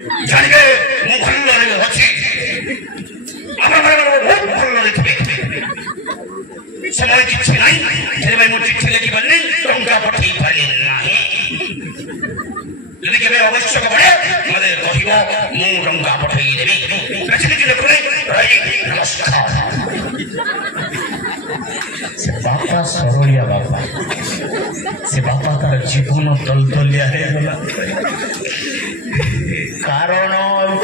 ଜାଣିବେ ମୁଁ ଭଲରେ ଅଛି ଆପଣଙ୍କର ବହୁତ ଭଲରେ ଥିବେ ସମୟ କିଛି ନାହିଁ ସେଥିପାଇଁ ମୁଁ ଚିଠି ଲେଖିପାରିନି ଟଙ୍କା ପଠେଇ ପାରିଲି ନାହିଁ ଯଦି କେବେ ଆବଶ୍ୟକ ପଡ଼େ ମତେ କହିବ ମୁଁ ଟଙ୍କା ପଠେଇ ଦେବି ନମସ୍କାର से बापा सरोलिया बापा से बापा तार जीवन दलदलिया गला कारण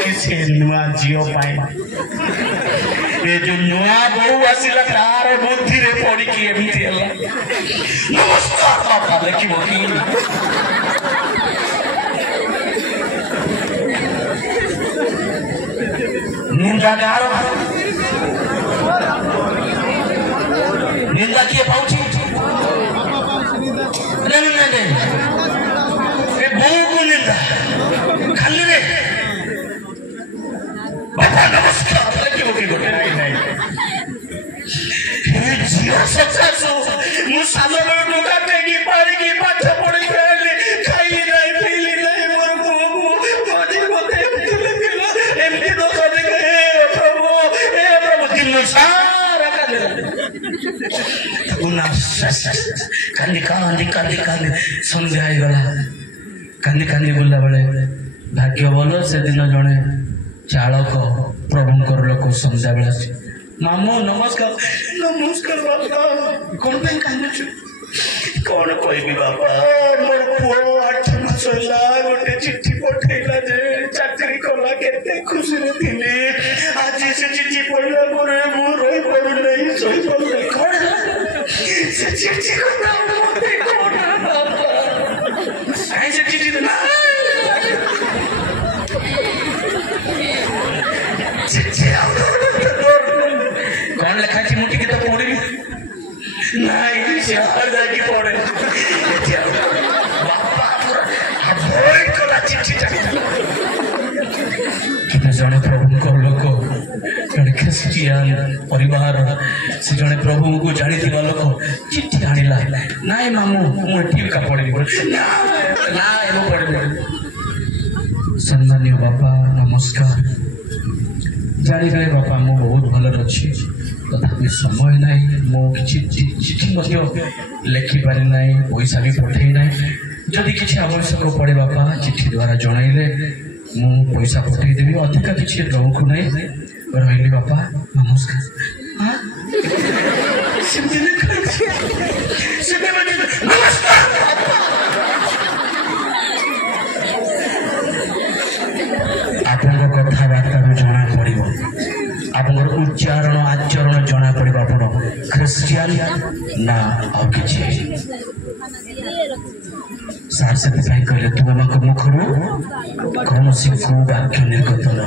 किसी नुआ झील ये जो नुआ बहु आसला तार बुद्धि रे पड़ी एमती नमस्कार बापा देखिब कि निंदा गार निंदा किए पाउची बहु को निंदा खाली रे बाबा नमस्कार लगे कि गोटे नहीं झील सचासु मु सालो टोका टेकी पारी की पाठ पढ़ी खेली खाई नहीं पीली नहीं मोर को मजी मते लगेला एमती तो करे हे प्रभु दिन सारा का कांदी कांदी कांदी कांदी सन्ध्या गला कांदी कांदी बोला बेले भाग्य भल से दिन जड़े चालक प्रभुंकर लोक सन्ध्या बेला मामू नमस्कार नमस्कार बापा कौन पे कांदुछु कौन कहबी बापा मोर पुओ 8 मास होला गोटे चिट्ठी पठेला जे चाकरी कला केते खुशी रे थिले आज से चिट्ठी पढ़ला परे मु रही पड़ु नहीं सोई पड़ले कौन से चिट्ठी को नाम मते कौन बापा आई से चिट्ठी ना चिट्ठी कौन लिखा थी मुठी के तो पढ़ी नहीं से हर जाके पढ़े बापा पूरा अवॉइड कला चिट्ठी कितने जने प्रभु को लोक जड़े ख्रिस्टियन परिवार से जड़े प्रभु को जानी थी लोक चिट्ठी आनिला नाई मामू मु एठी का पढ़ी ना ना एबो पढ़ी सम्मानीय बापा नमस्कार जानी गए बापा मु बहुत भल अच्छी तथापि समय नहीं मो किछि चिट्ठी लिखि पारि नहीं पैसा भी पठे ना जदि किछि आवश्यक पड़े बापा चिट्ठी द्वारा जनइले मु पैसा पठे देवी अधिका किछि रखु नहीं रही बापा नमस्कार आपन कथबार्ता जना पड़ आप उच्चारण आचरण जना पड़ आप ख्रिस्टियन ना आ सार से कहले तुम मुखर कौन सी को वाक्य निर्गत न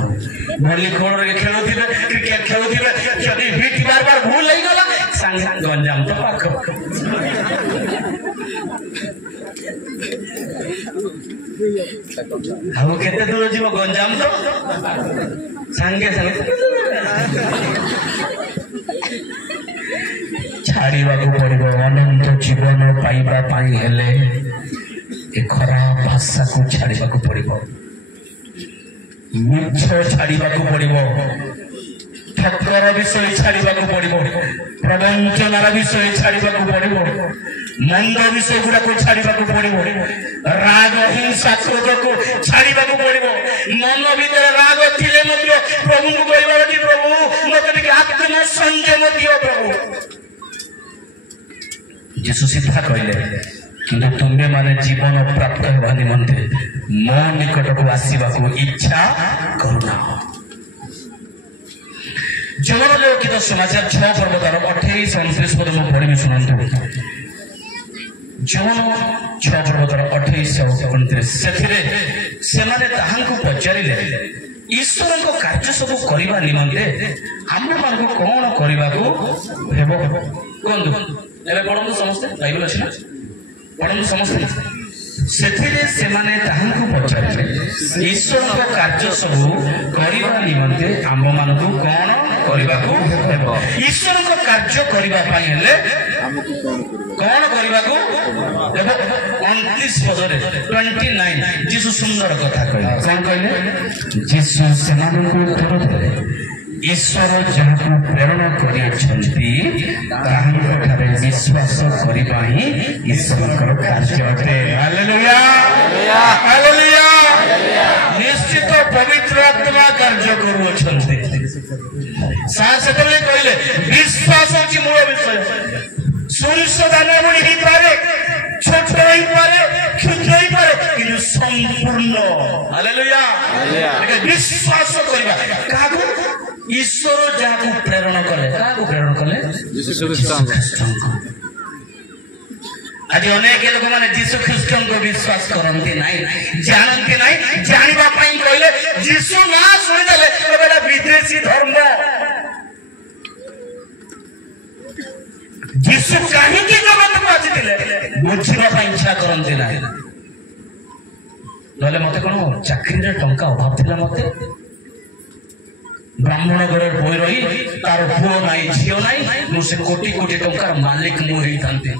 भली कौन खेलुले क्रिकेट खेलुले जदि हिट बार बार भूल हो गला संग संग गंजाम तो पाख हम केते दूर जीव गंजाम तो संगे संगे छाड़ीबा को पड़िबो अनंत जीवन पाइबा पाई हेले ए खराब भाषा को छाड़ीबा को पड़िबो मिछ छाड़ीबा को पड़िबो ठक्कर विषय छाड़ीबा को पड़िबो प्रवंचनार विषय छाड़ीबा को पड़िबो मंद विषय गुड़ा को छाड़ीबा को पड़िबो राग हिंसा क्रोध को छाड़ीबा को पड़िबो मन भीतर राग थिले मध्य प्रभु को कहबा कि प्रभु मते के आत्म संयम दियो प्रभु यीशु सीधा कहले किंतु तुम्हें माने जीवन प्राप्त होगा निमंते मो निकट को आसीबा को इच्छा करुना जवन लौकिक समाचार 6 पर्वतार 28 29 पद में पढ़ी सुनंतु जवन 6 पर्वतार 28 29 सेथिरे सेमाने ताहांकु पचारिले ईश्वर को कार्य सब करबा निमंते हम मान को कोन करबा को हेबो कोन एबे पढ़ंतु समस्त बाइबल अछि ना पढ़ंतु समस्त ସେଥିରେ ସେମାନେ ତାହାଙ୍କୁ ପଚାରିଲେ ଈଶ୍ୱରଙ୍କ କାର୍ଯ୍ୟ ସବୁ କରିବା ନିମନ୍ତେ ଆମ୍ଭମାନଙ୍କୁ କଣ କରିବାକୁ ହେବ? ଈଶ୍ୱରଙ୍କ କାର୍ଯ୍ୟ କରିବା ପାଇଁ ହେଲେ କଣ କରିବାକୁ ହେବ? 29 ପଦରେ 29 ଯୀଶୁ ସୁନ୍ଦର କଥା କହିଲେ। କଣ କହିଲେ? ଯୀଶୁ ସେମାନଙ୍କୁ ଉତ୍ତର ଦେଲେ ଈଶ୍ୱର ଯାହାକୁ ପ୍ରେରଣ କରିଅଛନ୍ତି ତାହାଙ୍କଠାରେ ବିଶ୍ୱାସ କରିବା ହିଁ ଈଶ୍ୱରଙ୍କର କାର୍ଯ୍ୟ ଅଟେ। Hallelujah hallelujah. ନିଶ୍ଚିତ ପବିତ୍ର ଆତ୍ମା କାର୍ଯ୍ୟ କରୁଅଛନ୍ତି। ସେତେବେଳେ କହିଲେ ବିଶ୍ୱାସ ହେଉଛି ମୂଳ ବିଷୟ। ସୋରିଷ ଦାନା ଭଳି ହେଇପାରେ, ଛୋଟ ହେଇପାରେ, କ୍ଷୁଦ୍ର ହେଇପାରେ, କିନ୍ତୁ ସମ୍ପୂର୍ଣ୍ଣ। ହାଲେଲୁୟା। ବିଶ୍ୱାସ କରିବା କାହାକୁ? ଈଶ୍ୱର ଯାହାକୁ ପ୍ରେରଣ କଲେ। କାହାକୁ ପ୍ରେରଣ କଲେ? ଆଜି ଅନେକ ଲୋକମାନେ ଯୀଶୁ ଖ୍ରୀଷ୍ଟଙ୍କୁ ବିଶ୍ୱାସ କରନ୍ତି ନାହିଁ, ଜାଣନ୍ତି ନାହିଁ। ଜାଣିବା ପାଇଁ କହିଲେ ଯୀଶୁ ନାଁ ଶୁଣିଦେଲେ ଏଟା ବିଦେଶୀ ଧର୍ମ। ଯୀଶୁ କାହିଁକି ଜଗତକୁ ଆସିଥିଲେ ବୁଝିବା ପାଇଁ ଇଚ୍ଛା କରନ୍ତି ନାହିଁ। ନହେଲେ ମତେ କଣ ଚାକିରିରେ ଟଙ୍କା ଅଭାବ ଥିଲା, ମତେ ବ୍ରାହ୍ମଣ ଘରେ ବହି ରହି ତାର ପୁଅ ନାହିଁ ଝିଅ ନାହିଁ, ମୁଁ ସେ କୋଟି କୋଟି ଟଙ୍କାର ମାଲିକ ମୁଁ ହେଇଥାନ୍ତି।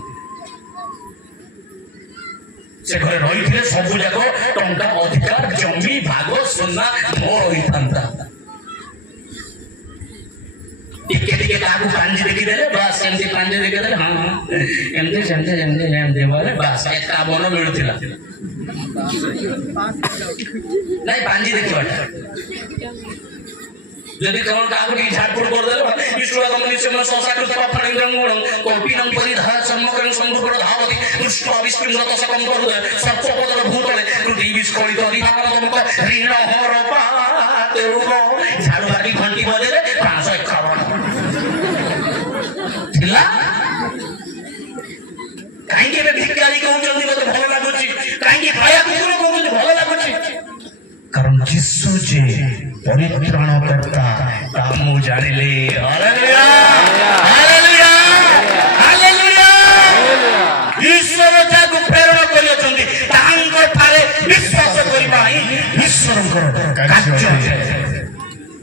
ସେ ଘରେ ରହିଥିଲେ ସବୁ ଯାକ ଟଙ୍କା ଅଧିକାର ଜମି ଭାଗ ସୁନା ମୋର ହେଇଥାନ୍ତା। ଟିକେ ଟିକେ କାହାକୁ ପାଞ୍ଜି ଦେଖିଦେଲେ ବାସ୍, ଏମିତି ପାଞ୍ଜି ଦେଖିଦେଲେ ହଁ ହଁ ଏମିତି ସେମିତି ଯେମିତି ଯେମିତି ବୋଲେ ବାସ୍ 51 ମିଳୁଥିଲା। ନାଇଁ ପାଞ୍ଜି ଦେଖିବାଟା যদি কেমন কাকুটি ঝাড়ফুড় করে দিল ইষ্টগম নিশ্চয় সংসাকৃত পাপণিঙ্গং কল্পিনং পরিধার সম্মুখং সম্ভুর ধাবতি পুষ্প বিস্পৃঙ্গত সকম করুদে সপ্তপদর ভূতলে ত্রুটি বিস্ফোরিত দিবানতমক ঋণ হর পাতে ঝাড়ু বাটি ঘন্টি বজেলে 551 ଥିଲା। କାହିଁକି ଏବେ ଭିକାରୀ କହୁଛନ୍ତି ମତେ ଭଲ ଲାଗୁଛି, କାହିଁକି ପାୟା କୁକୁର କହୁଛନ୍ତି ଭଲ ଲାଗୁଛି? କାରଣ ଯୀଶୁ ଯେ ପରିତ୍ରାଣ କର୍ତ୍ତା ତାହା ମୁଁ ଜାଣିଲି। Hallelujah hallelujah hallelujah. ଈଶ୍ୱର ଯାହାକୁ ପ୍ରେରଣ କରିଅଛନ୍ତି ତାହାଙ୍କ ଠାରେ ବିଶ୍ୱାସ କରିବା ହିଁ ଈଶ୍ୱରଙ୍କର କାର୍ଯ୍ୟ।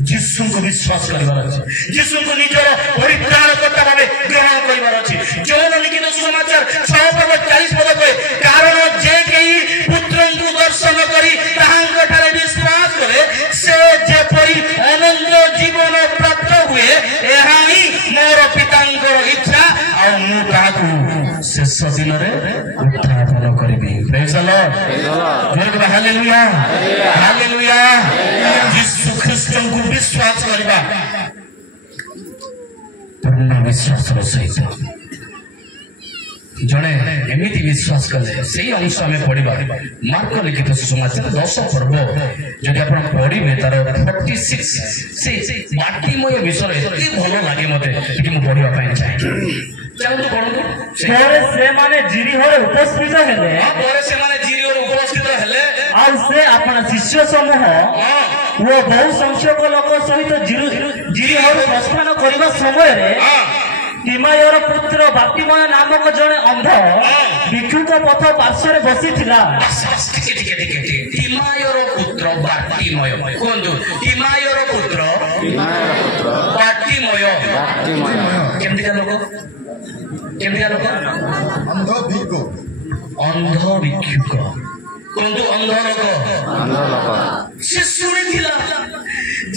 ଯୀଶୁଙ୍କୁ ବିଶ୍ୱାସ କରିବାର ଅଛି, ଯୀଶୁଙ୍କୁ ନିଜର ପରିତ୍ରାଣକର୍ତ୍ତା ଭାବେ ଗ୍ରହଣ କରିବାର ଅଛି। ଯୌନ ଲିଖିତ ସୁସମାଚାର 6:40 ପଦ କହେ କାରଣ ଯେ କେହି ପୁତ୍ରଙ୍କୁ ଦର୍ଶନ କରି ତାହାଙ୍କ ଠାରେ ବିଶ୍ୱାସ କରେ ସେ ଯେପରି ଅନନ୍ତ ଜୀବନ ପ୍ରାପ୍ତ ହୁଏ ଏହା ହିଁ ମୋର ପିତାଙ୍କର ଇଚ୍ଛା, ଆଉ ମୁଁ ତାହାକୁ ଶେଷ ଦିନରେ ଉତ୍ଥାପନ କରିବି। ପ୍ରେଜ୍ ଦ ଲର୍ଡ। Hallelujah hallelujah. ଯୀଶୁ ଖ୍ରୀଷ୍ଟଙ୍କୁ ବିଶ୍ୱାସ କରିବା ପୂର୍ଣ୍ଣ ବିଶ୍ୱାସର ସହିତ। ଜଣେ ଏମିତି ବିଶ୍ୱାସ କଲେ ସେଇ ଅଂଶ ଆମେ ପଢିବା ମାର୍କ ଲିଖିତ ସୁସମାଚାର 10 ପର୍ବ ଯଦି ଆପଣ ପଢିବେ ତାର 46 ସେ ବାଟିମୟ ବିଷୟରେ ଏତେ ଭଲ ଲାଗେ ମତେ କି ମୁଁ ପଢିବା ପାଇଁ ଚାହେଁ। ଚାଲନ୍ତୁ ପଢନ୍ତୁ। ସେମାନେ ଜିରିହରେ ଉପସ୍ଥିତ ହେଲେ ଆଉ ସେ ଆପଣ ଶିଷ୍ୟ ସମୂହ ଓ ବହୁ ସଂଖ୍ୟକ ଲୋକ ସହିତ ଜିରିହରୁ ପ୍ରସ୍ଥାନ କରିବା ସମୟରେ ତିମାୟର ପୁତ୍ର ବାଟିମୟ ନାମକ ଜଣେ ଅନ୍ଧ ଭିକ୍ଷୁକ ପଥ ପାର୍ଶ୍ୱରେ ବସିଥିଲା। ତିମାୟର ପୁତ୍ର ବାଟିମୟ କୁହନ୍ତୁ। ତିମାୟର ପୁତ୍ର ବାଟିମୟ କେମିତିକା ଲୋକ? କେମିତିକା ଲୋକ? ଅନ୍ଧ ଭିକ୍ଷୁକ କୁହନ୍ତୁ। ଅନ୍ଧ ଲୋକ। ସେ ଶୁଣିଥିଲା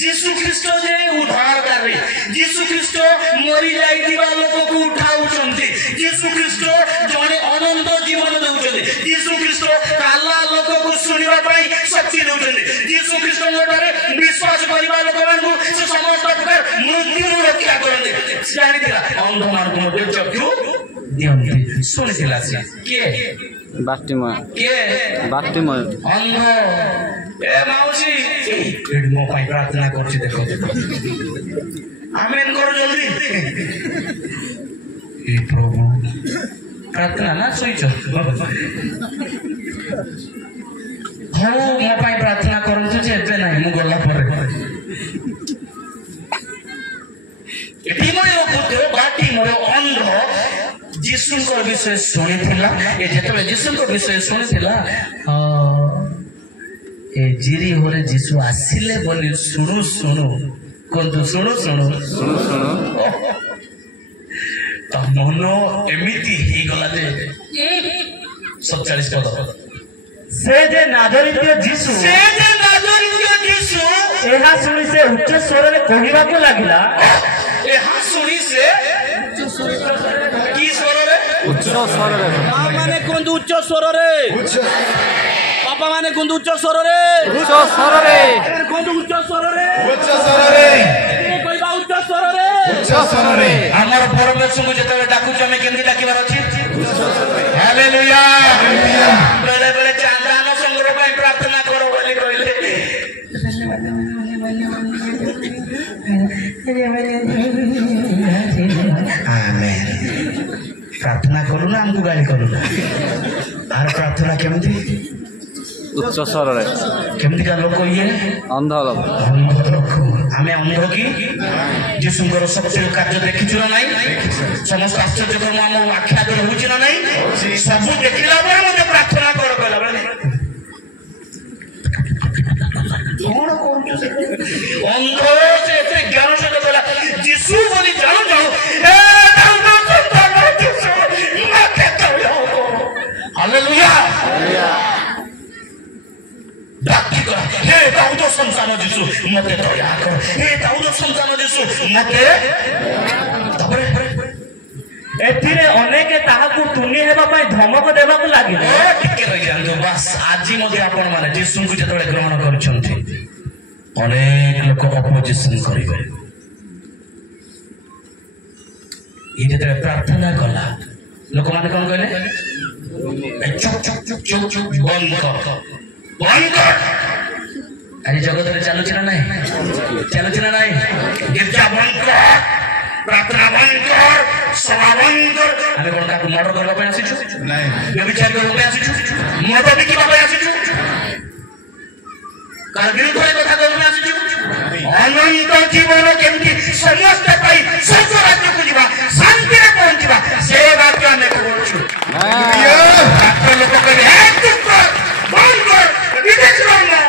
ଯୀଶୁ ଖ୍ରୀଷ୍ଟ ଯେ ଉଦ୍ଧାରକାରୀ, ଯୀଶୁ ଖ୍ରୀଷ୍ଟ ମରି ଯାଇଥିବା ଲୋକକୁ ଉଠାଉଛନ୍ତି, ଯୀଶୁ ଖ୍ରୀଷ୍ଟ ଜଣେ ଅନନ୍ତ ଜୀବନ ଦେଉଛନ୍ତି, ଯୀଶୁ ଖ୍ରୀଷ୍ଟ କାଲା ଲୋକକୁ ଶୁଣିବା ପାଇଁ ଶକ୍ତି ଦେଉଛନ୍ତି, ଯୀଶୁ ଖ୍ରୀଷ୍ଟଙ୍କ ଠାରେ ବିଶ୍ୱାସ କରିବା ଲୋକମାନଙ୍କୁ ସେ ସମସ୍ତ ପ୍ରକାର ମୃତ୍ୟୁରୁ ରକ୍ଷା କରନ୍ତି। ଜାଣିଥିଲା ଅନ୍ଧମାନଙ୍କୁ ମଧ୍ୟ ଚକ୍ଷୁ ଦିଅନ୍ତି। ଶୁଣିଥିଲା ସେ କିଏ? ବାଟିମୟ। କିଏ? ବାଟିମୟ ଅନ୍ଧ। ଏ ମାଉସୀ ମୋ ପାଇଁ ପ୍ରାର୍ଥନା କରୁଛି ଦେଖ। ଆମେନ୍ କର ଜଲ୍ଦି। ଏ ପ୍ରଭୁ ପ୍ରାର୍ଥନା ନା ଶୋଇଛ? ହଉ ମୋ ପାଇଁ ପ୍ରାର୍ଥନା କରନ୍ତୁ ଯେ ଏବେ ନାହିଁ, ମୁଁ ଗଲା ପରେ। ବାଟିମୟ ପୁତ୍ର ବାଟିମୟ ଅନ୍ଧ ଯୀଶୁ ଯୀଶୁଙ୍କ ବିଷୟ ଶୁଣିଥିଲା ଏ ଯେତେବେଳେ ଯୀଶୁଙ୍କ ବିଷୟ ଶୁଣିଥିଲା ଏ ଜିରି ଘରେ ଯୀଶୁ ଆସିଲେ ବୋଲି ଶୁଣୁ ଶୁଣୁ କୁହନ୍ତୁ ଶୁଣୁ ଶୁଣୁ ଶୁଣୁ ଶୁଣୁ ତା ମନ ଏମିତି ହେଇଗଲା ଯେ 47 ପଦ से जे नाजरित्य जीसु ଏହା ଶୁଣି ସେ ଉଚ୍ଚ ସ୍ୱରରେ କହିବାକୁ ଲାଗିଲା ଏହା ଶୁଣି ସେ କି ସ୍ୱରରେ ଉଚ୍ଚ ସ୍ୱରରେ ମାନେ କୁହନ୍ତୁ ଉଚ୍ଚ ସ୍ୱରରେ ବାପା ମାନେ କୁହନ୍ତୁ ଉଚ୍ଚ ସ୍ୱରରେ ଉଚ୍ଚ ସ୍ୱରରେ କୁହନ୍ତୁ ଉଚ୍ଚ ସ୍ୱରରେ କହିବା ଉଚ୍ଚ ସ୍ୱରରେ ଉଚ୍ଚ ସ୍ୱରରେ ଆମର ପରମେଶ୍ୱରଙ୍କୁ ଯେତେବେଳେ ଡାକୁଛୁ ଆମେ କେମିତି ଡାକିବାର ଅଛି ହାଲେଲୁୟା ବେଳେ ବେଳେ ଚାନ୍ଦାନ ସଂଗ୍ରହ ପାଇଁ ପ୍ରାର୍ଥନା କର ବୋଲି କହିଲେ प्रार्थना करू ना हमको गाली करू ना आर प्रार्थना केमती उच्च स्वରରେ केमती का लोक ये अंध लोक आमे अंध की जीशुଙ୍କର ଶକ୍ତିର କାର୍ଯ୍ୟ ଦେଖିଛୁ ନା ନାହିଁ ସମସ୍ତ ଆଶ୍ଚର୍ଯ୍ୟ କର୍ମ ଆମ ଆଖି ଆଗରେ ହେଉଛି ନା ନାହିଁ ସବୁ ଦେଖିଲା ପରେ ମୋତେ ପ୍ରାର୍ଥନା କର କହିଲା ବେଳେ କଣ କରୁଛୁ ଅନ୍ଧ ସେ ଏତେ ଜ୍ଞାନ ସହିତ କହିଲା ଯୀଶୁ ବୋଲି ଜାଣୁ ଜାଣୁ हालेलुया डाक्टी करा हे दाऊद संतान जीसु मते दया कर हे दाऊद संतान जीसु मते तबरे ଏଥିରେ ଅନେକ ତାହାକୁ ତୁନି ହେବା ପାଇଁ ଧମକ ଦେବାକୁ ଲାଗିଲେ ଟିକେ ରହିଯାନ୍ତୁ ବାସ୍ ଆଜି ମଧ୍ୟ ଆପଣ ମାନେ ଯୀଶୁଙ୍କୁ ଯେତେବେଳେ ଗ୍ରହଣ କରୁଛନ୍ତି ଅନେକ ଲୋକ ଅପୋଜିସନ କରିବେ ଇଏ ଯେତେବେଳେ ପ୍ରାର୍ଥନା କଲା ଲୋକମାନେ କଣ କହିଲେ चुप चुप चुप चुप चुप बंद कर आज जगत में चलुची ना नहीं गिरजा बंद कर प्रार्थना बंद कर सभा बंद कर आमे कोन का मर्डर करबा पे आसी छु नहीं व्यभिचार करबा पे आसी छु मर्डर भी किबा पे आसी छु कारगिल करे कथा करबा आसी छु अनंत जीवन केमती समस्त पाई स्वर्ग राज्य को जीवा शांति रे पहुंचीबा से वाक्य आमे कहू छु हालेलुया लोक कहले हे चुप कर बंद कर विदेश रहना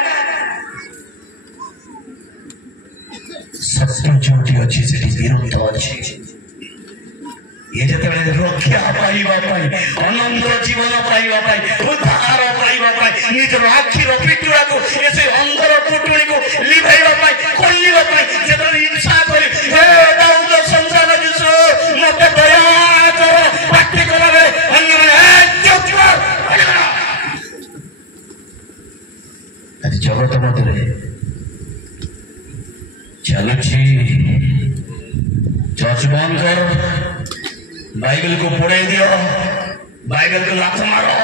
सत्य जोटी अच्छी सेठी विरुद्ध अच्छी ये जेतेबेले रक्षा पाइबा पाई अनंत जीवन पाइबा पाई उद्धार पाइबा पाई निजर आखिर पिटुड़ा को ऐसे अंधर पुटुड़ी को लिभाइबा पाई खोलिबा पाई जेतेबेले इच्छा करी हे दाऊद संतान जीसु मते दया कर पाठी करावे अन्य चुप कर आज जगत मध्य चलुची चर्च बंद कर बाइबल को पढ़ाई दियो बाइबल को लात मारो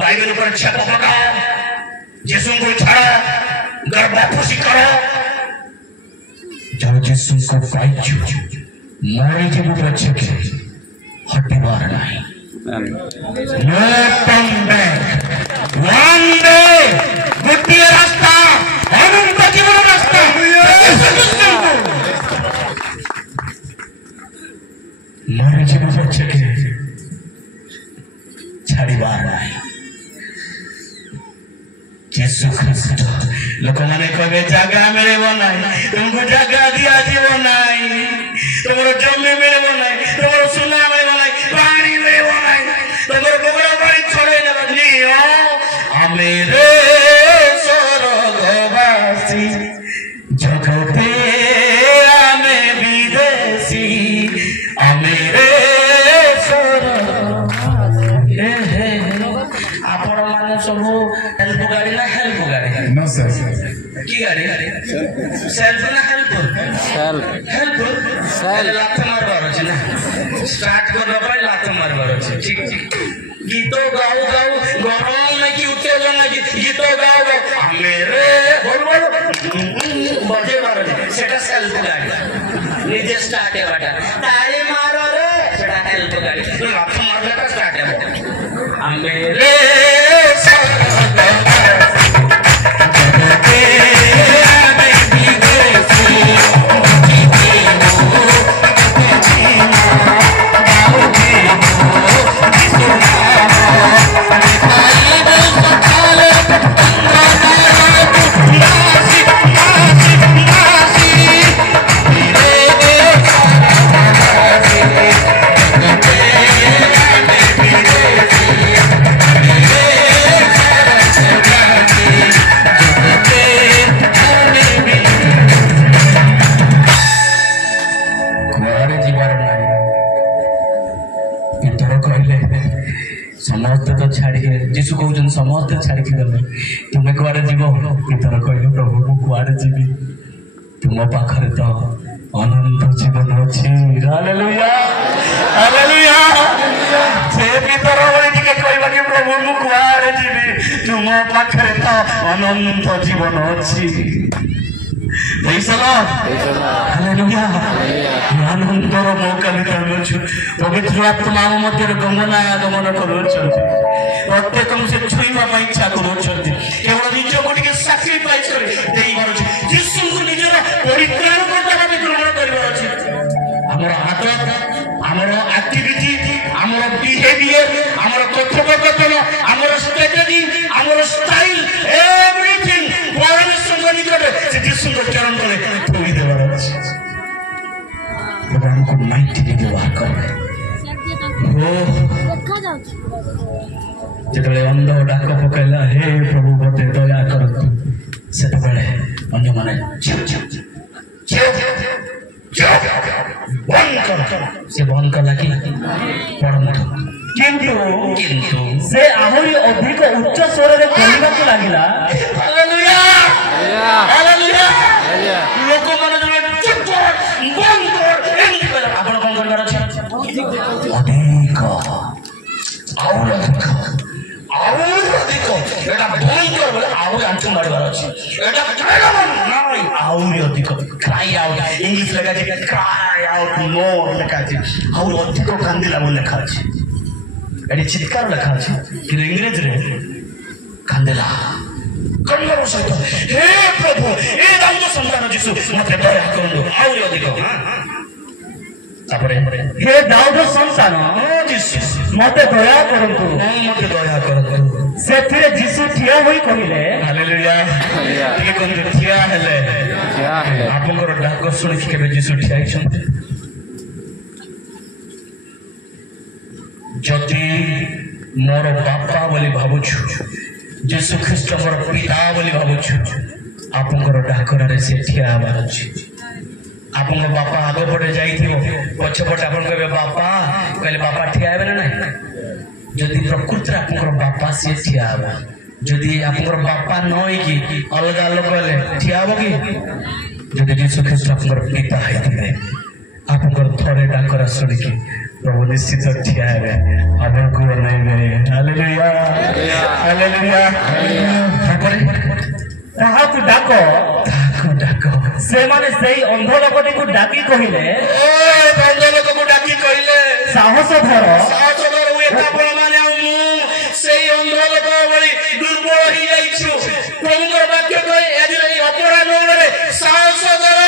बाइबल पर छापा पकाओ यीशु को छाड़ो गर्भफुसी करो जब यीशु को पाइछु मरे जब बच्चे के हड्डी मार नहीं no turn back one day गोटे रास्ता अनंत जीवन रास्ता मरे जब बच्चे के छाड़ी बार नहीं यीशु ख्रिस्ट लोक माने कहे जगह मिले बनाई तुमको जगह दिया जीव नहीं तुम्हारा जमी मिले बनाई तुम्हारा सुना में बनाई पानी मिले बनाई तुम्हारा गोबरा पानी छोड़े ना बनियो मेरे स्वर्गवासी जगते आमे विदेशी मेरे आपण माने सब हेल्प गाड़ी ना हेल्प गाड़ी नो सर की गाड़ी सेल्फ ना हेल्प हेल्प लात मारबार अछि ना स्टार्ट करबा पय लात मारबार अछि ठीक ठीक गीत गाओ गाओ गरम में की उत्तेजन में गीत गाओ गाओ मेरे बोल बोल बजे मारो सेटा सेल्फ गाड़ी निजे स्टार्ट है बाटा ताली मारो रे सेटा हेल्प गाड़ी लात मारले का स्टार्ट है मेरे जीशु कहते समस्ते छाड़ी गले तुम्हें कुआड़े जीव इतर कहलु प्रभु मु कुआड़े जीवी तुम पाखरे तो अनंत जीवन अच्छी हालेलुया हालेलुया से भीतर टिके कहबा कि प्रभु मु कुआड़े जीवी तुम पाखरे तो अनंत जीवन अच्छी हालेलुया आनंदर मौका बिताउछु पवित्र आत्मा मध्य गमनागमन करुछन्ति प्रत्येक से छुईवा इच्छा करुछन्ति केवल निज को टिके सैक्रिफाइस कर देई पारुछि यीशु को निजर परित्राण करता भाबे ग्रहण करिवा अछि हमर आदत हमर एक्टिविटी हमर बिहेवियर हमर कथोपकथन हमर स्ट्रेटेजी हमर स्टाइल एवरीथिंग परमेश्वर को निकट से यीशु को चरण तले थोड़ी देवार अछि भगवान को माइटली व्यवहार करबे हो जेतले अंध डाक पकैला हे प्रभु मते दया करतु सेते बेले अन्य माने से बंद कला कि पढ़ंतु किंतु से आहुरी अधिक उच्च स्वर रे कहलिबा को लागिला हालेलुया हालेलुया लोक माने जने चुप कर बंद कर एंदी कहला आपण कोन करबार अछि अधिक और अधिक एटा बंद कर बोले आउर आंचु मारबार अछि एटा कहला नाही आउर अधिक क्राई आउट इंग्लिश लगा जे क्राई आउट मोर लेखा अछि आउर अधिक कांदिला बोले लेखा अछि एडी चित्कार लेखा अछि कि इंग्लिश रे कांदिला कन्नर सहित हे प्रभु ए दाऊद संतान यीशु मते दया करनु आउर अधिक तापरे हे दाऊद संतान यीशु मते दया करंतु मते दया करंतु सेथिरे यीशु ठिया होई कहिले हालेलुया के कोन ठिया हेले आपनकर डाक सुनि के यीशु ठिया छथि जति मोर बापा बोली भाबुछु यीशु ख्रीष्ट मोर पिता बोली भाबुछु आपनकर डाकरा रे से ठिया हबार अछि आपनकर बापा आगे पटे जाइथिबो पछ पटे आपन कहबे बापा कहले बापा ठिया हेबे ना जदि प्रकृति आपनकर बापा से ठिया हबा जदि आपनकर बापा न होई कि अलग अलग कहले ठिया हबो कि जदि यीशु ख्रीष्ट आपनकर पिता हेतिबे आपनकर थोड़े डाकरा सुनि के प्रभु निश्चित ठिया हेबे आपन को नैबे हालेलुया हालेलुया तापरे ताहाकु डाको से माने सेई अंध लोकटी को डाकी कहिले ओ अंध लोक को डाकी कहिले साहस धर एका बळ माने मु सेई अंध लोक बळी दुर्बल हि जाइछु प्रभुकर वाक्य कहि एदिन अपराध रे साहस धर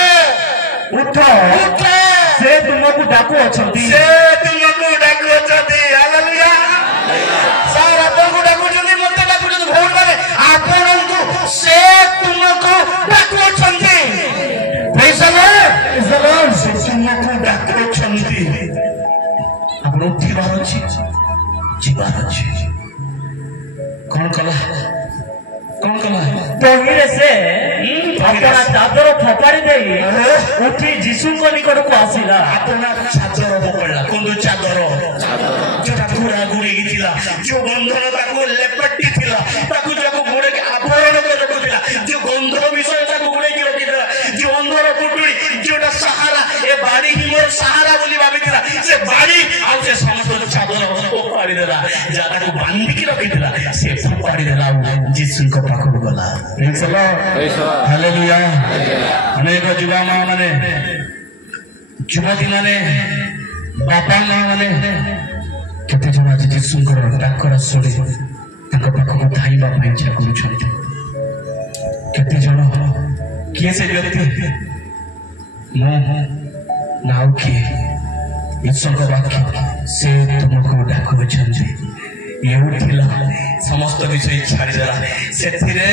उठ उठ से तुमको डाकू अछंती हालेलुया सारा तुमको डाकू जल्दी मते डाकू जल्दी भोर माने आपनकु से तुमको डाकू अछंती प्रेज द लॉर्ड से तुमको डाकू अछंती आपन उठिबार अछि जीवार अछि कोन कला तोहिरे से अपना चादर थपाड़ी दे उठी यीशु को निकट को आसिला अपना चादर पकड़ला कोन चादर जोटा पूरा गुड़ी गिथिला जो बंधन ताको लेपट्टी थिला ताको जाको गोड़े के आवरण के रखुथिला जो गंध विषय ताको गोड़े के रखिथिला जो अंधर पुटुड़ी जोटा सहारा ए बाड़ी ही मोर सहारा बोली भाबिथिला से बाड़ी आ से समस्त चादर पकड़ी देला जाता को बांधी के रखिथिला से पकड़ी देला यीशु को पाखु गला प्रेज द लॉर्ड हालेलुया अनेक युवा मां माने युवती माने बापा मां माने केते जण आज यीशुଙ୍କର डाकरा सुनि ताଙ୍କ पाखକୁ धाइबा ପାଇଁ इच्छा କରୁଛନ୍ତି केते जण किए से व्यक्ति मो नाउ किए यीशुଙ୍କ वाक्य से तुमको डाकुଛନ୍ତି एउठिला समस्त विषय छाड़ी देला सेथिरे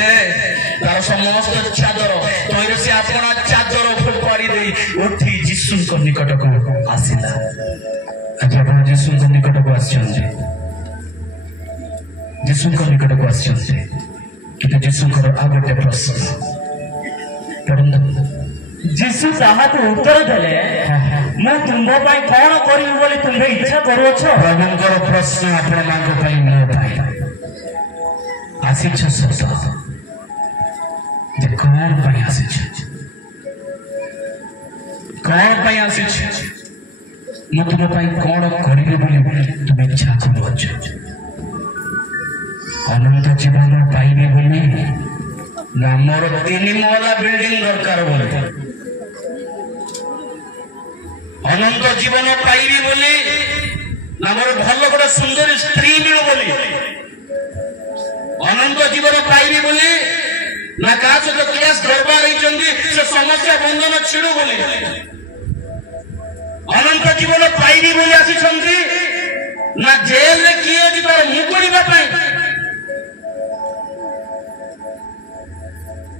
तार समस्त चादर तोइरे से आपना चादर फोपाड़ी दे उठी यीशुଙ୍କ निकटको आसिला आज आपण यीशुଙ୍କ निकटको आछन्ते यीशुଙ୍କ निकटको आछन्ते किते यीशुଙ୍କର आगोटे प्रश्न पढନ୍ତୁ यीशु ताहाको उत्तर देले मु तुम पई कोन करिवि बोली तुमे इच्छा करूछ प्रभुଙ୍କର प्रश्न आपण मांग पई मो भाई ଆସିଛ ସତ ଯେ କଣ ପାଇଁ ଆସିଛ ମୁଁ ତୁମ ପାଇଁ କଣ କରିବି ବୋଲି ତୁମେ ଇଚ୍ଛା କରୁଅଛ ଅନନ୍ତ ଜୀବନ ପାଇବି ବୋଲି ନା ମୋର 3 ମହଲା ବିଲ୍ଡିଂ ଦରକାର ବୋଲି ଅନନ୍ତ ଜୀବନ ପାଇବି ବୋଲି ନା ମୋର ଭଲ ଗୋଟେ ସୁନ୍ଦର ସ୍ତ୍ରୀ ମିଳୁ ବୋଲି ଅନନ୍ତ ଜୀବନ ପାଇବି ବୋଲି ନା କାହା ସହିତ କ୍ଲାସ ଦରବାର ହେଇଛନ୍ତି ସେ ସମସ୍ୟା ବନ୍ଧନ ଛିଡ଼ୁ ବୋଲି ଅନନ୍ତ ଜୀବନ ପାଇବି ବୋଲି ଆସିଛନ୍ତି ନା ଜେଲରେ କିଏ ଅଛି ତାର ମୁକୁଳିବା ପାଇଁ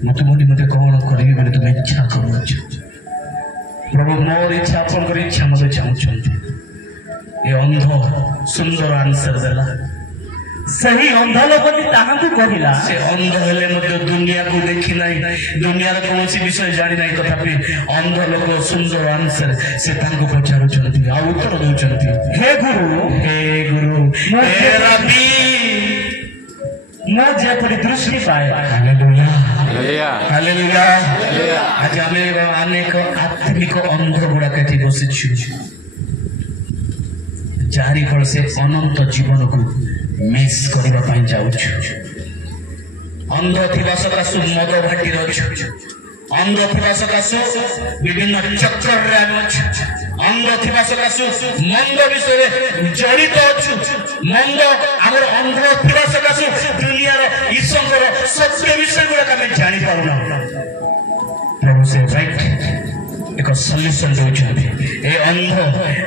ମୁଁ ତୁମ ନିମନ୍ତେ କଣ କରିବି ବୋଲି ତୁମେ ଇଚ୍ଛା କରୁଅଛ ପ୍ରଭୁ ମୋର ଇଚ୍ଛା ଆପଣଙ୍କର ଇଚ୍ଛା ମୋତେ ଚାହୁଁଛନ୍ତି ଏ ଅନ୍ଧ ସୁନ୍ଦର ଆନ୍ସର ଦେଲା ସେହି ଅନ୍ଧ ଲୋକଟି ତାହାଙ୍କୁ କହିଲା ସେ ଅନ୍ଧ ହେଲେ ମଧ୍ୟ ଦୁନିଆକୁ ଦେଖି ନାହିଁ ଦୁନିଆର କୌଣସି ବିଷୟ ଜାଣି ନାହିଁ ତଥାପି ଅନ୍ଧ ଲୋକ ସୁନ୍ଦର ଆନ୍ସର ସେ ତାଙ୍କୁ ପଚାରୁଛନ୍ତି ଆଉ ଉତ୍ତର ଦଉଛନ୍ତି ହେ ଗୁରୁ ହେ ରାବି ମୁଁ ଯେପରି ଦୃଷ୍ଟି ପାଏ ହାଲେଲୁୟା ହାଲେଲୁୟା ହାଲେଲୁୟା ଆଜି ଆମେ ଅନେକ ଆତ୍ମିକ ଅନ୍ଧ ଗୁଡାକ ଏଠି ବସିଛୁ ଯାହାରି ଫଳ ସେ ଅନନ୍ତ ଜୀବନକୁ ମିସ୍ କରିବା ପାଇଁ ଯାଉଛୁ ଅନ୍ଧ ଥିବା ସକାଶୁ ମଦ ଭାଟିରେ ଅଛୁ ଅନ୍ଧ ଥିବା ସକାଶୁ ବିଭିନ୍ନ ଚକ୍ରରେ ଆମେ ଅଛୁ ଅନ୍ଧ ଥିବା ସକାଶୁ ମନ୍ଦ ବିଷୟରେ ଜଡ଼ିତ ଅଛୁ ମନ୍ଦ ଆମର ଅନ୍ଧ ଥିବା ସକାଶୁ ଦୁନିଆର ଈଶ୍ୱରଙ୍କର ସତ୍ୟ ବିଷୟ ଗୁଡାକ ଆମେ ଜାଣିପାରୁନା ପ୍ରଭୁ ସେ ରାଇଟ୍ ଏକ ସଲ୍ୟୁସନ ଦେଉଛନ୍ତି ଏ ଅନ୍ଧ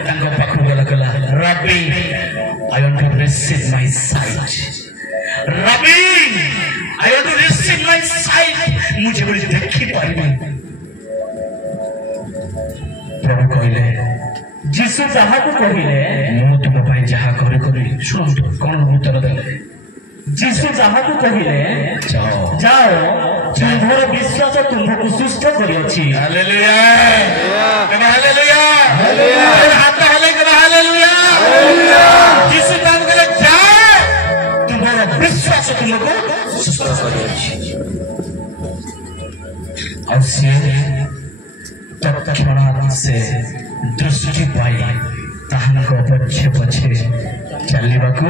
ତାଙ୍କ ପାଖକୁ ଗଲା କହିଲା ରାବି I want to receive my sight. Rabbi, I want to receive my sight. मुझे बड़ी देखी पाई नहीं प्रभु कहले ଯୀଶୁ ତାହାକୁ କହିଲେ ମୁଁ ତୁମ ପାଇଁ ଯାହା କରି ଶୁଣନ୍ତୁ କଣ ଉତ୍ତର ଦେଲେ ଯୀଶୁ ତାହାକୁ କହିଲେ ଯାଅ ତୁମ୍ଭର ବିଶ୍ୱାସ ତୁମ୍ଭକୁ ସୁସ୍ଥ କରିଅଛି ହାଲେଲୁୟା ହାଲେଲୁୟା ହାତ ହଲେଇ ହାଲେଲୁୟା ଯୀଶୁ ତାଙ୍କୁ କହିଲେ ଯାଅ ତୁମର ବିଶ୍ୱାସ ତୁମକୁ ସୁସ୍ଥ କରିଅଛି ଆଉ ସିଏ ତତ୍କ୍ଷଣାତ୍ ସେ ଦୃଷ୍ଟି ପାଇ ତାହାଙ୍କ ପଛେ ପଛେ ଚାଲିବାକୁ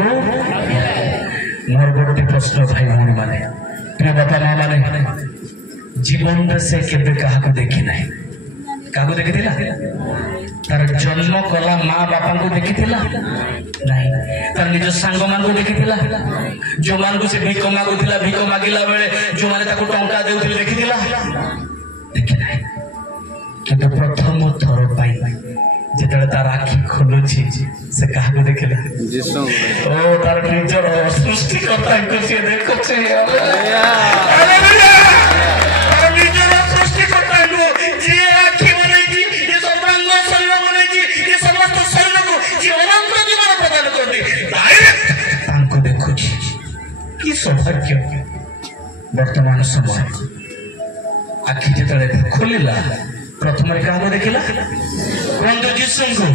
ମୋର ଗୋଟେ ପ୍ରଶ୍ନ ଭାଇ ଭଉଣୀ ମାନେ ପ୍ରିୟ ବାପା ମା ମାନେ ଜୀବନରେ ସେ କେବେ କାହାକୁ ଦେଖି ନାହିଁ କାହାକୁ ଦେଖିଥିଲା ତାର ଜନ୍ମ କଲା ମା ବାପାଙ୍କୁ ଦେଖିଥିଲା ନାହିଁ ତାର ନିଜ ସାଙ୍ଗମାନଙ୍କୁ ଦେଖିଥିଲା ଯୋଉମାନଙ୍କୁ ସେ ଭିକ ମାଗୁଥିଲା ଭିକ ମାଗିଲା ବେଳେ ଯୋଉମାନେ ତାକୁ ଟଙ୍କା ଦେଉଥିଲେ ଦେଖିଥିଲା ଦେଖି ନାହିଁ କିନ୍ତୁ ପ୍ରଥମ ଥର ପାଇଁ ଯେତେବେଳେ ତାର ଆଖି ଖୋଲୁଛି ସେ କାହାକୁ ଦେଖିଲା ଓ ତାର ନିଜର ସୃଷ୍ଟିକର୍ତ୍ତାଙ୍କୁ ସିଏ ଦେଖୁଛି ତାର ନିଜର ସୃଷ୍ଟିକର୍ତ୍ତାଙ୍କୁ ଯିଏ ଆଖି ବନେଇଛି ଯିଏ ସର୍ବାଙ୍ଗ ଶରୀର ବନେଇଛି ଯିଏ ସମସ୍ତ ଶରୀରକୁ ଯିଏ ଅନନ୍ତ ଜୀବନ ପ୍ରଦାନ କରନ୍ତି ତାଙ୍କୁ ଦେଖୁଛି କି ସୌଭାଗ୍ୟ ବର୍ତ୍ତମାନ ସମୟ ଆଖି ଯେତେବେଳେ ଖୋଲିଲା ପ୍ରଥମରେ କାହାକୁ ଦେଖିଲା କୁହନ୍ତୁ ଯୀଶୁଙ୍କୁ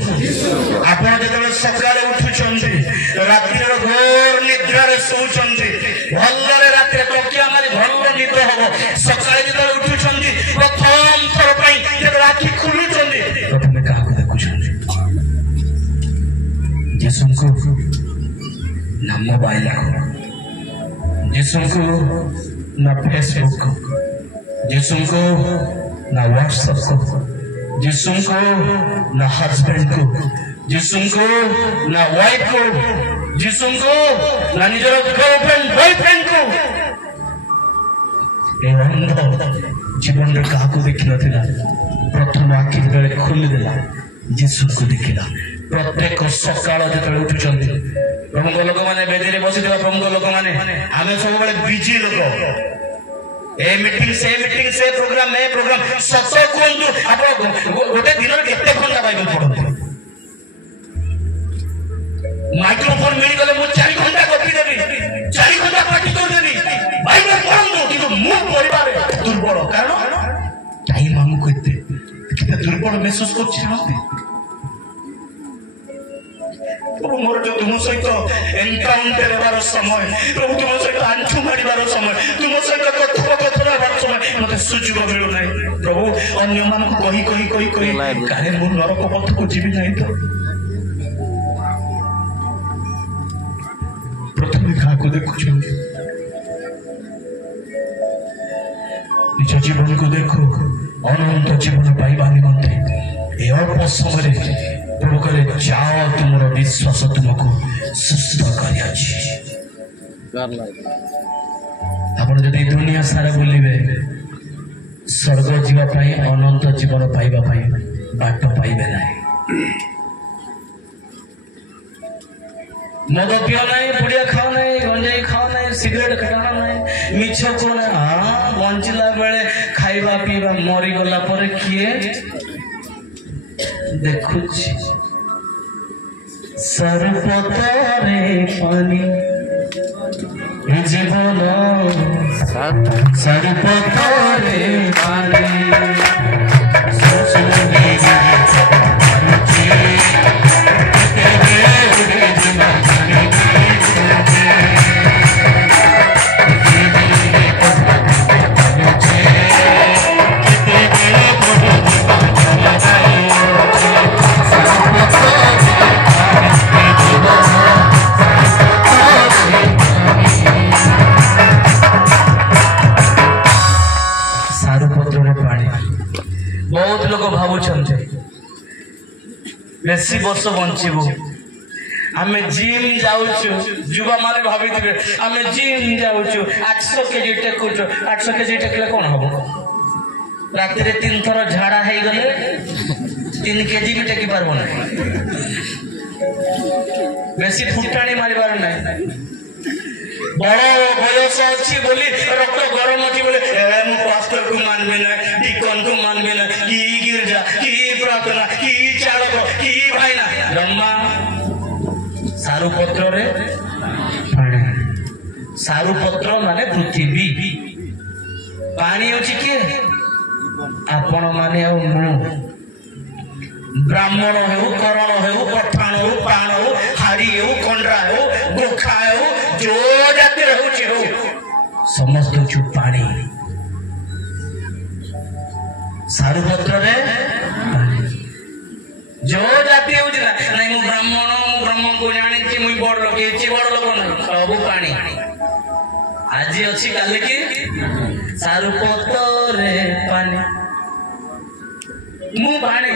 ଆପଣ ଯେତେବେଳେ ସକାଳେ ଉଠୁଛନ୍ତି ରାତ୍ରିର ଘୋର ନିଦ୍ରାରେ ଶୋଉଛନ୍ତି ଭଲରେ ରାତିରେ ତକିଆ ମାରି ଭଲ ନିଦ ହବ ସକାଳେ ଯେତେବେଳେ ଉଠୁଛନ୍ତି ପ୍ରଥମ ଥର ପାଇଁ ଯେତେବେଳେ ଆଖି ଖୋଲୁଛନ୍ତି ପ୍ରଥମେ କାହାକୁ ଦେଖୁଛନ୍ତି ଯୀଶୁଙ୍କୁ ନା ମୋବାଇଲକୁ ଯୀଶୁଙ୍କୁ ନା ଫେସବୁକ୍ ଯୀଶୁଙ୍କୁ ना व्हाट्सएप को जिसको ना हस्बैंड को जिसको ना वाइफ को जिसको ना निजर गर्लफ्रेंड बॉयफ्रेंड को जीवन में क्या देखी ना प्रथम आखि जो खोलीदेला जीशु को देखला प्रत्येक सकाल जो उठुं प्रमुख लोक मैंने बेदी बसी प्रमुख लोक मैंने आम सब बिजी लोक ए मीटिंग से प्रोग्राम ए प्रोग्राम सत कहतु आप गोटे दिन केते घंटा बाइबल पढ़ते माइक्रोफोन मिल गले मु 4 घंटा गपी देबी 4 घंटा पार्टी कर देबी बाइबल पढ़ंदो किंतु मु परिवार दुर्बल कारण टाइम हमको किते दुर्बल महसूस करछि हम प्रभु मोर जो तुम सहित एनकाउंटर हेबार समय प्रभु तुम सहित आंठु मारिबार समय तुम सहित कथोपकथन हेबार समय मते सुजुग मिलु नाही प्रभु अन्य मान को कही काहे मु नरक पथ को जीवी नाही तो प्रथम क्या को देखु निज जीवन को देखो अनंत जीवन पाइबा निमंते अल्प समय प्रभु करे जाओ तुमर विश्वास तुमको सुस्थ कर दुनिया सारा बुलिबे स्वर्ग जीवाई अनंत जीवन पाइबा बाट पाइबे ना मद पियो ना पुड़िया खाओ ना गंजाई खाओ ना सिगरेट खटाना ना मिछ को ना हाँ बंचला बेले खाइबा पीवा मरी गला पर किए देखुछि सरपतरे पानी जीवन सरपतरे पानी बहुत लोग भावुंट बेसी वर्ष बंचबू आम जिम जाऊँ युवा माने भाभी आम जिम जाऊँ 800 केजी टेकुच 800 केजी टेकले कौन हम रात 3 थर झाड़ा हो गले 3 केजी भी टेकी पार्ब ना बेसी फुटाणी मारिबार ना बड़ बयस अच्छी बोली रक्त गरम अच्छी बोले पास्टर को मानबे ना डिकन को मानबे ना कि गिरजा कि प्रार्थना कि चालक कि भाईना ब्रह्मा सारुपत्र रे सारुपत्र माने पृथ्वी पानी होची के आपण माने ब्राह्मण हो करण हो पठाण हो प्राण हो हाड़ी हो कंडरा हो गोखा हो जो जाति हो समस्त जो पानी सारुपत्र रे जो जाति हो नहीं ब्राह्मण को जानी मुई बड़ लोक ना सब पानी आज अच्छी काली की सारुपत्र रे पानी मु पानी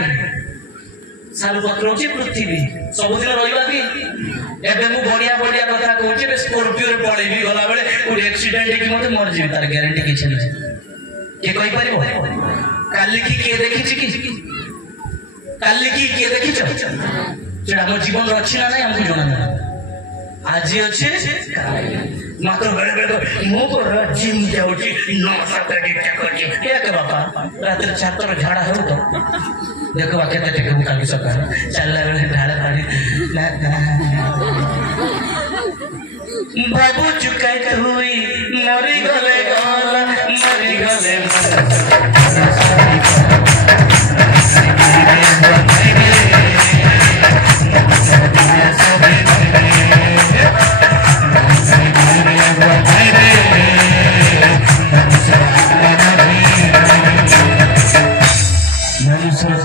सारुपत्र होची पृथ्वी सबुदिन रहिबा भी एबे मु बढ़िया बढ़िया कथा कहूची बे स्कॉर्पियो रे पळेबी गला बेले कोई एक्सीडेंट कि मते मर जीवी तार ग्यारंटी किछ नै के कहि परिबो काली की के देखिछि कि काली की के देखिछ जे हम जीवन रछि ना नै हमको जणा ना आज अच्छे मात्र बेले बेले मु को जिम जाउची 9-7 के करछि के बापा रात 4 थर झाड़ा हो तो देखो केते टेके काली सकाळ चलला बेले ढाळ पानी बाबू चुकाई हुई मरी गले गला मरी गले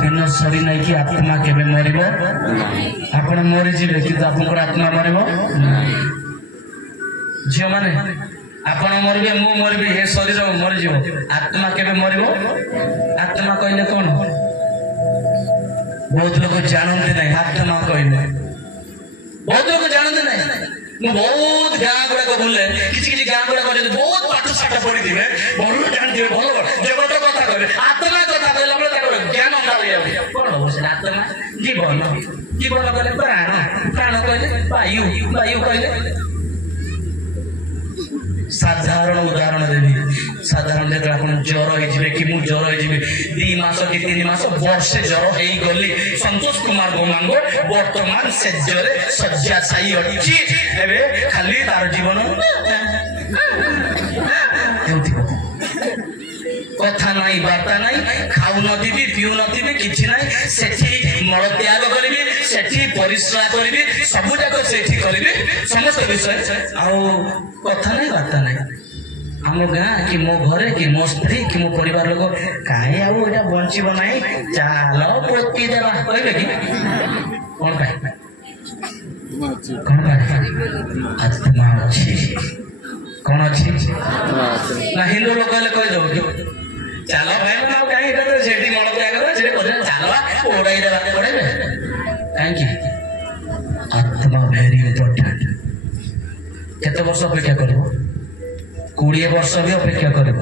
दिन सरी नहीं कि आत्मा केबे मरिब आपण मरी जीवे कि आपन आत्मा मरिब झियो माने आपण मरबे मु मरबे हे शरीर मरि जीव आत्मा केबे मरिब आत्मा कहले कोन बहुत लोग जानते नहीं आत्मा कहले बहुत लोग जानते नहीं मु बहुत गाँ गुड़ा को बोले किसी गाँ गुड़ा को बहुत पाठ साठ पढ़ी दिबे भल जानते भल देवता कथा कहले आत्मा कथा कहला बले ताको ज्ञान अंदाज कोन हो से आत्मा जीवन जीवन कहले प्राण प्राण कहले वायु वायु कहले साधारण उदाहरण देवी साधारण देखो अपन ज्वर हो कि मु ज्वर हो 2 मास कि 3 मास वर्षे ज्वर हो गली संतोष कुमार गोमांगो वर्तमान सेज्जरे शଯ୍ୟା साई अछि एबे खाली तार जीवन कथा नहीं बार्ता नहीं खाऊ नथिबी पीऊ नथिबी किछि नहीं सेठी मल त्याग करबी ସେଠି ପରିଶ୍ରା କରିବି, ସବୁ ଯାକ ସେଠି କରିବି, ସମସ୍ତ ବିଷୟ ଆଉ କଥା ନାହିଁ ବାର୍ତ୍ତା ନାହିଁ। ଆମ ଗାଁ କି ମୋ ଘରେ କି ମୋ ସ୍ତ୍ରୀ କି ମୋ ପରିବାର ଲୋକ କାହିଁ ଆଉ ଏଇଟା ବଞ୍ଚିବ ନାହିଁ, ଚାଲ ପୋତି ଦେବା କହିବେ କି? କଣ ପାଇଁ? କଣ ପାଇଁ? ଆତ୍ମା ଅଛି। କଣ ଅଛି ନା? ହିନ୍ଦୁ ଲୋକ ହେଲେ କହିଦବ କି ଚାଲ ଭାଇ ଆଉ କାହିଁ ଏଇଟା ତ ସେଠି ମଳ ତ୍ୟାଗ କରେ ସେଠି କହିଲେ ଚାଲ ଓଡାଇ ଦେବା ପଡେଇବେ କାହିଁକି? ଆତ୍ମା ଭେରି ଇମ୍ପୋର୍ଟାଣ୍ଟ। କେତେ ବର୍ଷ ଅପେକ୍ଷା କରିବ? 20 ବର୍ଷ ବି ଅପେକ୍ଷା କରିବ।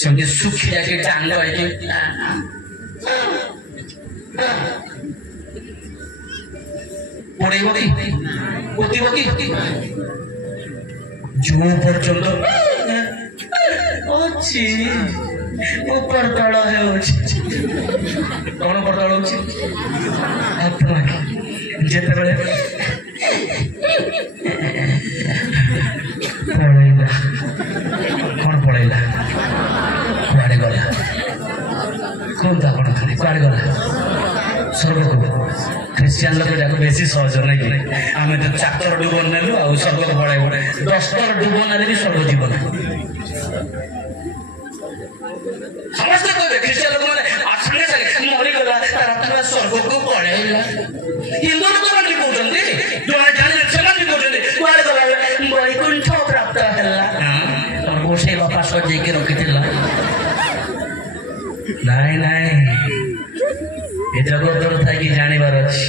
ସେମିତି ଶୁଖି ଯାଇକି ଚାଙ୍ଗ ହେଇକି ପଡେଇବ କି? ପୋତିବ କି? ଯୋଉ ପର୍ଯ୍ୟନ୍ତ ଅଛି ଉପର ତଳ ହେଉଛି। କଣ ଉପର ତଳ ହଉଛି? ଆତ୍ମା ଯେତେବେଳେ ପଳେଇଲା, କଣ ପଳେଇଲା? କୁଆଡେ ଗଲା? କୁହନ୍ତୁ ଆପଣ ଖାଲି କୁଆଡେ ଗଲା? ସ୍ୱର୍ଗକୁ। ଖ୍ରୀଷ୍ଟିଆନ ଲୋକ ଯାକ ବେଶୀ ସହଜ ନାଇଁ କି? ଆମେ ତ 4 ଡୁବନ ନେଲୁ ଆଉ ସ୍ୱର୍ଗକୁ ପଳେଇବ। 10 ଡୁବନ ନେଲେ ବି ସ୍ୱର୍ଗ ଯିବ ନା। ସମସ୍ତେ କହିବେ ଖ୍ରୀଷ୍ଟିଆନ ଲୋକମାନେ ସାଙ୍ଗେ ସାଙ୍ଗେ ମରିଗଲା ତାର ଆତ୍ମା ସ୍ୱର୍ଗକୁ ପଳେଇଲା। ହିନ୍ଦୁ ଲୋକମାନେ ବି କହୁଛନ୍ତି, ଯୋଉମାନେ ଜାଣିଲେ ସେମାନେ ବି କହୁଛନ୍ତି କୁଆଡେ ଗଲା? ବୈକୁଣ୍ଠ ପ୍ରାପ୍ତ ହେଲା। ରୋଷେଇ ବାପା ସଜେଇକି ରଖିଥିଲା। ନାଇଁ ନାଇଁ, ଏ ଜଗତର ଥାଇକି ଜାଣିବାର ଅଛି।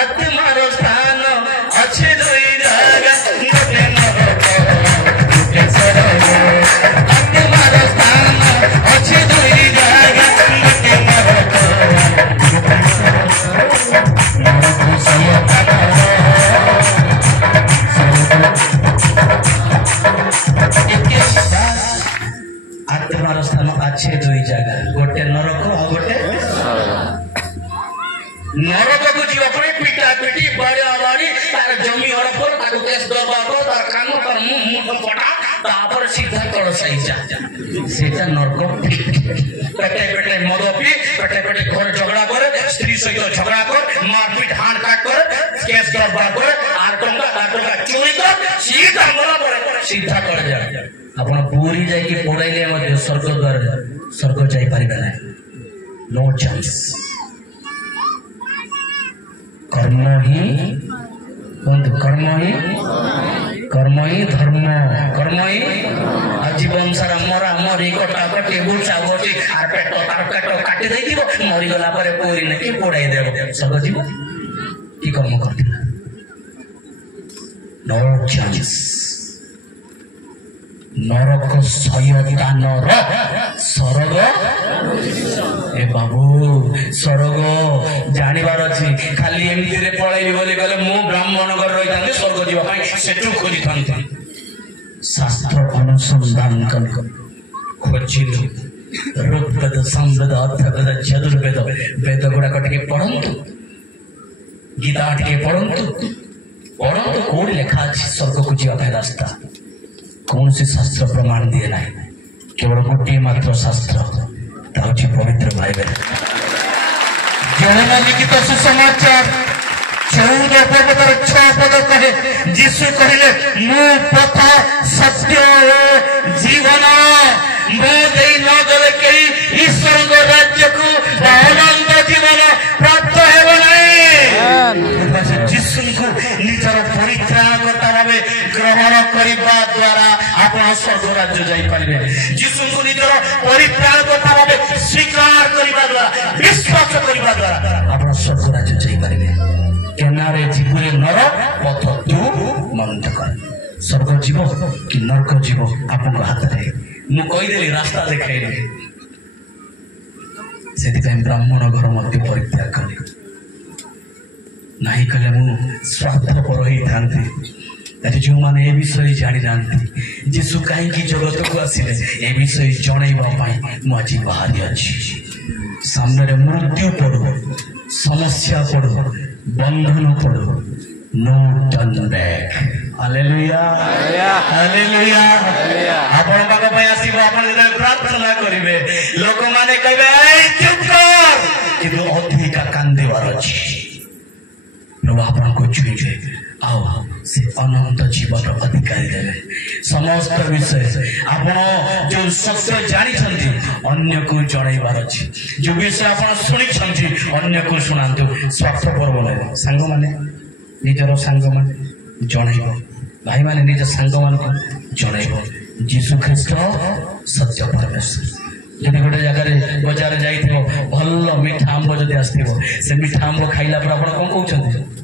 ଆତ୍ମାର ସ୍ଥାନ ଅଛି 2 ଜାଗା, ଗୋଟେ ନରକ ଗୋଟେ ସ୍ୱର୍ଗ। ଆତ୍ମାର ସ୍ଥାନ ଅଛି 2 ଜାଗା, ଗୋଟେ ନରକ ଆତ୍ମାର ସ୍ଥାନ ଅଛି 2 ଜାଗା, ଗୋଟେ ନରକ ଆଉ ଗୋଟେ ନରକକୁ ଯିବା ପାଇଁ ପିଟା ପିଟି ବାଡିଆ ବାଡି ତାର ଜମି ହଡପ ତାକୁ କେସ୍ ଦରବାର କର, ତାର କାମ ତାର ମୁଣ୍ଡ ପଟା, ତାପରେ ସିଧା ତଳ ସାଇଜା ସେଟା ନରକ। পেটে পেটে মদ পি পেটে পেটে ঘরে ঝগড়া করে, স্ত্রী সহিত ঝগড়া করে, মারপিট হান কাট করে, কেস দরবার করে, আর টঙ্কা তার টঙ্কা চুরি করে সিধা মরা পড়ে সিধা করে যান। ଆପଣ ପୁରୀ ଯାଇକି ପଢାଇଲେ ମଧ୍ୟ ସ୍ୱର୍ଗ ଦ୍ୱାର ସ୍ୱର୍ଗ ଯାଇପାରିବେ ନାହିଁ। No chance. कर्म ही धर्म, कर्म ही आजीवन सारा मरा मरी कटा कटी बुचा बुची आर पेट तार पेट काटी देइदिब, मरिगला परे पुरी ने कि पोड़ाई देब स्वर्ग जीव कि कर्म करथिला। No chance. नरक शयतानर स्वर्ग ए बाबू स्वर्ग जानिबार अछि। खाली एमिति रे पळाइबी बोली गले मु ब्राह्मण घर रहि थांती स्वर्ग जीवा पई सेटु खोजी थांती। शास्त्र अनुसंधान कर खोजिलु ऋग्वेद सामवेद अथर्ववेद चतुर्वेद वेद गुडा कटके पढंतु, गीता टिके पढंतु कोडी लेखा अछि स्वर्ग को जीवा पई रास्ता। कौन से शास्त्र प्रमाण दिए ना, केवल गोटे मात्र शास्त्र पवित्र बाइबल। जड़ना लिखित सुसमाचार 14 पद 6 पद कहे यीशु कहले मु पथ सत्य जीवन मो देई न गले केही ईश्वर राज्य को अनंत जीवन प्राप्त हेबो नहीं। यीशु को निजर परित्राणकर्ता भावे ग्रहण करबा द्वारा आपण स्वर्ग राज्य जाई परिबे। यीशु को निजर परित्राणकर्ता भावे स्वीकार करबा द्वारा विश्वास करबा द्वारा आपण स्वर्ग राज्य जाई परिबे। केनारे जीवरे नर पथ तू मंत कर। स्वर्ग जीव कि नरक जीव आपण हाथ रे मु कहि देली रास्ता देखाइले। सेति ब्राह्मण घर मध्य परित्याग कली नहीं कले मु स्वार्थपर ही थांती। जो माने ए विषय जानी जानती यीशु कहीं जगत को आसिले ए विषय जनइबा पाई मु आज बाहरी अछि। सामने रे मृत्यु पड़ो, समस्या पड़ो, बंधन पड़ो, no turn back. Hallelujah hallelujah. आपण बाबा पई आसीबो, आपण जे प्रार्थना करिवे लोक माने कहबे ए चुप कर, किंतु अधिका कांदेवार अछि। प्रभु आपको छुईबे आओ से अनंत जीवन अधिकारी देवे समस्त विषय आप जो सत्य जानी अन्य को जनइबार अच्छी जो विषय आप शुणी अन्य को शुणातु स्वार्थपर बोले सांग मैंने निजर सांग मैंने जनइब भाई मैंने निज सांग मान जनइब जीशु ख्रीस्ट सत्य परमेश्वर जब गोटे जगह बजार जा भल मीठा आंब जब आसो से मीठा आंब खाइला पर आप कौन कहते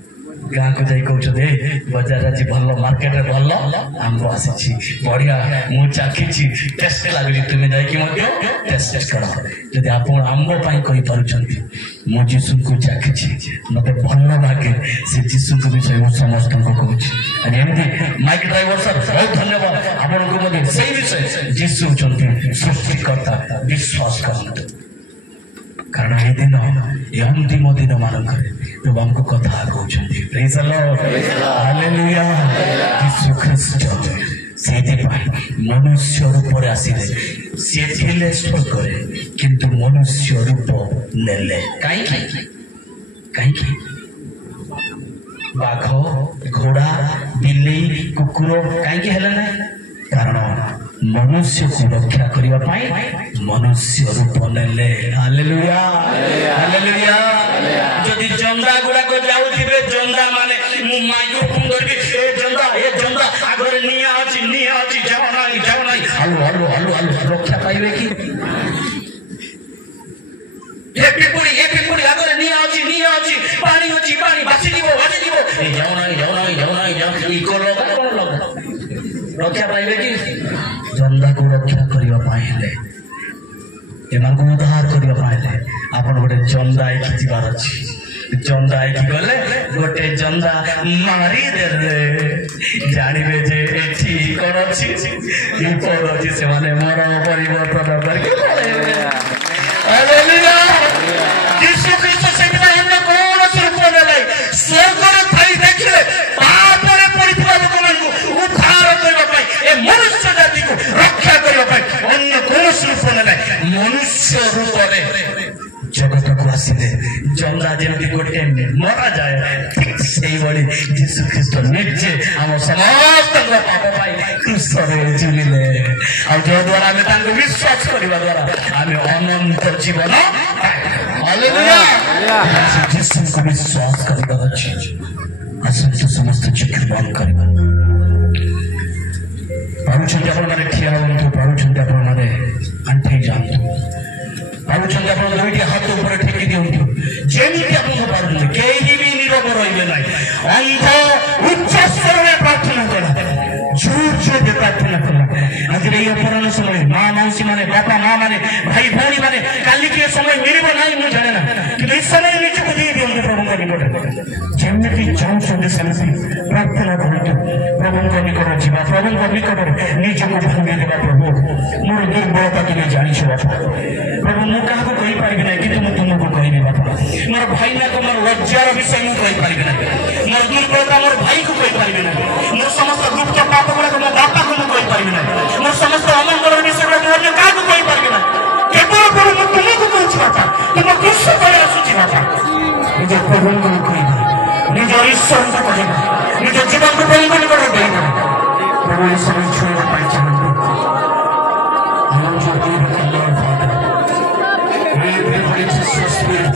गाँ को जाई कहते बजार आज भल मार्केट रे भल आंब आसी बढ़िया मु चाखी टेस्ट लगुच तुम्हें जाकि टेस्ट कर जब आप आंब कही पार्टी मु जीशु को चाखी मत भल लगे से जीशु को विषय समस्त कहूँ एमती माइक ड्राइवर सर बहुत धन्यवाद आपको से विषय जीशु सृष्टिकर्ता विश्वास करते कारण ये दिन ये अंतिम दिन मानक प्रभु हमको कथा कहते प्रेज द लॉर्ड हालेलुया यीशु ख्रीस्ट से मनुष्य रूप आसिले सी थे स्वर्ग किंतु मनुष्य रूप नेले कहीं बाघ घोड़ा बिल्ली कुकुर कहीं हेले ना कारण मनुष्य को रक्षा करने मनुष्य रूप नेले हालेलुया हालेलुया जदि जंदा गुड़ाक जाऊे जंदा माने माइक्रोफोन धरबी ए जंदा आगे निया अच्छी जाओ ना हलु हलु हलु हलु रक्षा पाइबे कि ए पिपुड़ी आगे निया अच्छी पानी बासी जीवो ए जाओ ना ई को लगा रक्षा पाइबे कि जंदा को रक्षा करने एମାନଙ୍କୁ उद्धार करने आप गोटे जंदा आईकी जीवार अच्छी जंदा आईकी गले गोटे जंदा मारिदेले जानवे जे एठी कौन अच्छी विपद अच्छी से माने मर परिवर्तन करके यीशु ख्रीष्ट से कौन स्वरूप नेले स्वर्ग थी देखिले पापरे पड़ता लोक उद्धार करने मनुष्य जाति को रक्षा करने अन्य कौन रूप नेले मनुष्य रूप जगत को आसिले जंदा जमी गोटे मरा जाए ठीक से जीशु ख्रीष्ट निजे आम समस्त पाप क्रूस झुलिले जो द्वारा विश्वास करने द्वारा आम अनंत जीवन जीशु को विश्वास कर आसतु समस्त चक्षु बंद करवा पार्टी आपने ठिया हूँ पार्टी आपने आंठाई जातु पार्टी आप दुईटी हाथ ऊपर टेकी दिंतु जमी आपको पार्टी कहीं भी नीरव रे ना अंध उच्च स्वर में प्रार्थना करा जोर प्रार्थना करा आज अपराह समय माँ मौसी माने बापा माँ माने भाई भाई माने काली के समय मिल ना मुझे जाने ना कि इस समय निजक दे दिखाते प्रभु निकट जमी चाहते सेमती प्रार्थना करते प्रभु निकट जा प्रभु निकट निजक भांगी देवा प्रभु मोर दुर्बलता तुम्हें जानी बापा प्रभु मुझे क्या कहीपरि ना कि तुमको कहनी बापा मोर भाई ना तो मोर लज्जार विषय मुझे कहीपरि ना मोर दुर्बलता मोर भाई को कहीपरि ना मोर समस्त गुप्त पाप गुड़ाक मो बापा को मुझे कहीपरि ना मोर समस्त अमंगल विषय गुड़ा अन्य क्या कहीपरि ना केवल प्रभु मुझे तुमको कहूँ बापा तुम कृष्ण करे आसूची बापा निज प्रभु को कह निज ईश्वर को कह निज जीवन को प्रभु निकट दे प्रभु ये समय छुआ चाहते Spirit,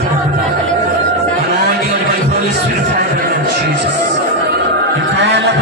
anointing of the Holy Spirit, Jesus. You call upon